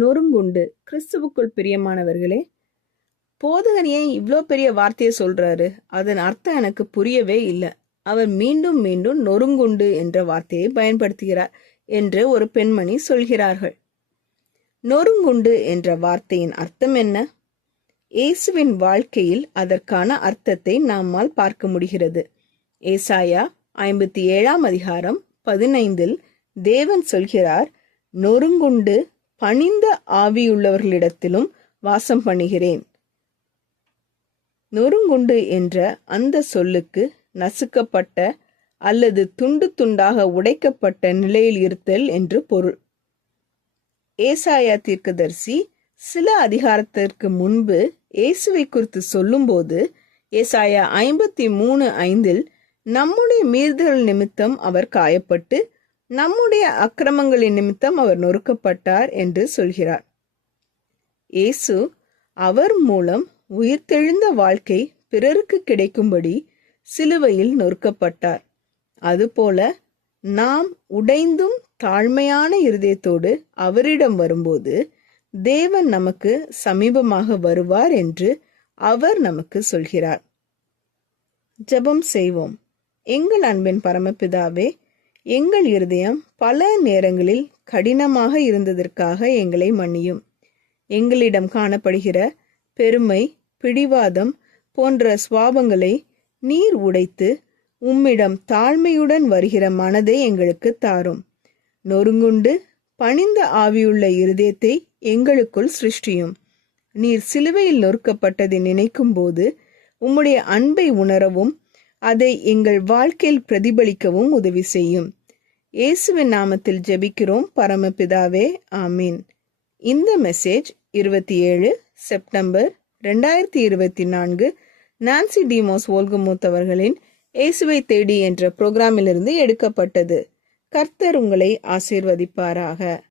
நொறுங்குண்டு. கிறிஸ்துவுக்குள் பிரியமானவர்களே, போதகர் ஏன் இவ்வளோ பெரிய வார்த்தையை சொல்றாரு? அதன் அர்த்தம் எனக்கு புரியவே இல்லை. அவர் மீண்டும் மீண்டும் நொறுங்குண்டு என்ற வார்த்தையை பயன்படுத்துகிறார் என்று ஒரு பெண்மணி சொல்கிறார்கள். நொறுங்குண்டு என்ற வார்த்தையின் அர்த்தம் என்ன? இயேசுவின் வாழ்க்கையில் அதற்கான அர்த்தத்தை நம்மால் பார்க்க முடிகிறது. ஏசாயா 57:15 தேவன் சொல்கிறார், நொறுங்குண்டு பணிந்த ஆவியுள்ளவர்களிடத்திலும் வாசம் பண்ணுகிறேன். நொறுங்குண்டு என்ற அந்த சொல்லுக்கு நசுக்கப்பட்ட அல்லது துண்டு துண்டாக உடைக்கப்பட்ட நிலையில் இருத்தல் என்று பொருள். ஏசாயா தீர்க்கதரிசி சில அதிகாரத்திற்கு முன்பு இயேசுவை குறித்து சொல்லும்போது ஏசாயா 53:5 நம்முடைய மீறுதல் நிமித்தம் அவர் காயப்பட்டு நம்முடைய அக்கிரமங்களின் நிமித்தம் அவர் நொறுக்கப்பட்டார் என்று சொல்கிறார். இயேசு அவர் மூலம் உயிர்த்தெழுந்த வாழ்க்கை பிறருக்கு கிடைக்கும்படி சிலுவையில் நொறுக்கப்பட்டார். அதுபோல நாம் உடைந்தும் தாழ்மையான இருதயத்தோடு அவரிடம் வரும்போது தேவன் நமக்கு சமீபமாக வருவார் என்று அவர் நமக்கு சொல்கிறார். ஜெபம் செய்வோம். எங்கள் அன்பின் பரமபிதாவே, எங்கள் இருதயம் பல நேரங்களில் கடினமாக இருந்ததற்காக எங்களை மன்னியும். எங்களிடம் காணப்படுகிற பெருமை, பிடிவாதம் போன்ற சுவாபங்களை நீர் உடைத்து உம்மிடம் தாழ்மையுடன் வருகிற மனதை எங்களுக்கு தாரும். நொறுங்குண்டு பணிந்த ஆவியுள்ள இருதயத்தை எங்களுக்குள் சிருஷ்டியும். நீர் சிலுவையில் நொறுக்கப்பட்டதை நினைக்கும் போது உம்முடைய அன்பை உணரவும் அதை எங்கள் வாழ்க்கையில் பிரதிபலிக்கவும் உதவி செய்யும். இயேசுவின் நாமத்தில் ஜெபிக்கிறோம் பரமபிதாவே, ஆமீன். இந்த மெசேஜ் 27 செப்டம்பர் 2024 நான்சி டிமோஸ் வோல்கமுத் அவர்களின் இயேசுவை தேடி என்ற புரோகிராமிலிருந்து எடுக்கப்பட்டது. கர்த்தர் உங்களை ஆசீர்வதிப்பாராக.